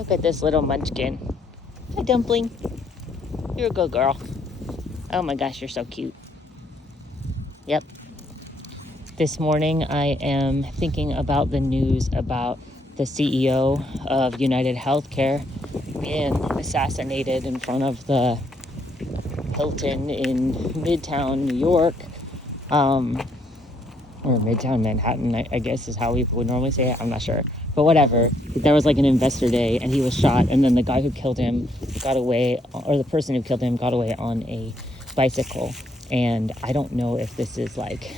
Look at this little munchkin. Hi, Dumpling. You're a good girl. Oh my gosh, you're so cute. Yep. This morning I am thinking about the news about the CEO of United Healthcare being assassinated in front of the Hilton in Midtown New York, or Midtown Manhattan, I guess is how we would normally say it. I'm not sure, but whatever. There was like an investor day and he was shot, and then the guy who killed him got away, or the person who killed him got away on a bicycle. And I don't know if this is like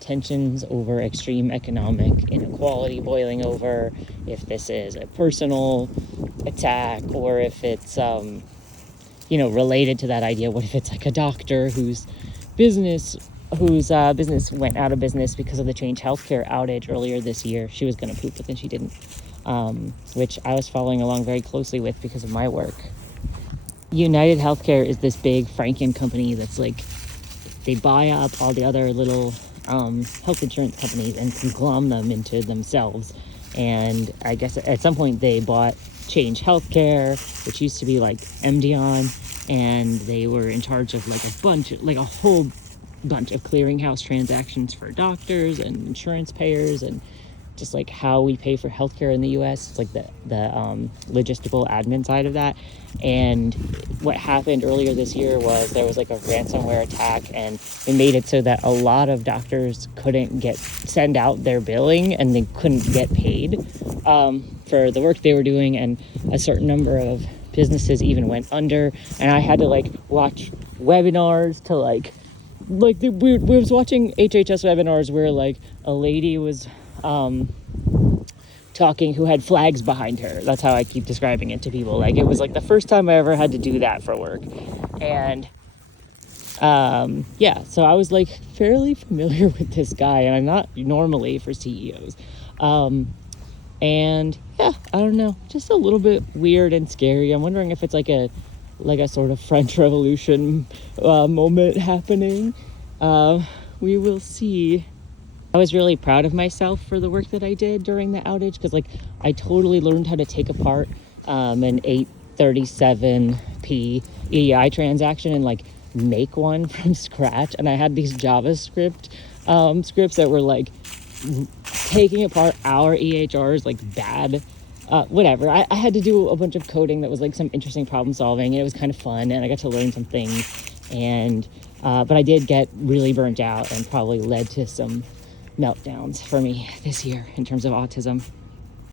tensions over extreme economic inequality boiling over, if this is a personal attack, or if it's related to that idea. What if it's like a doctor whose business went out of business because of the Change Healthcare outage earlier this year? She was going to poop, but then she didn't, which I was following along very closely with because of my work. United Healthcare is this big Franken company that's like, they buy up all the other little health insurance companies and conglom them into themselves. And I guess at some point they bought Change Healthcare, which used to be like MDon, and they were in charge of like a whole bunch of clearinghouse transactions for doctors and insurance payers, and just like how we pay for healthcare in the US. It's like the logistical admin side of that. And what happened earlier this year was there was like a ransomware attack, and it made it so that a lot of doctors couldn't send out their billing, and they couldn't get paid for the work they were doing, and a certain number of businesses even went under. And I had to like watch webinars to we was watching HHS webinars where like a lady was talking who had flags behind her. That's how I keep describing it to people. Like, it was like the first time I ever had to do that for work. And so I was like fairly familiar with this guy, and I'm not normally for CEOs. And yeah, I don't know, just a little bit weird and scary. I'm wondering if it's like a sort of French Revolution moment happening. We will see. I was really proud of myself for the work that I did during the outage, because like I totally learned how to take apart an 837p EDI transaction and like make one from scratch. And I had these JavaScript scripts that were like taking apart our EHRs like bad. Whatever. I had to do a bunch of coding that was like some interesting problem solving, and it was kind of fun, and I got to learn some things. And but I did get really burnt out, and probably led to some meltdowns for me this year in terms of autism.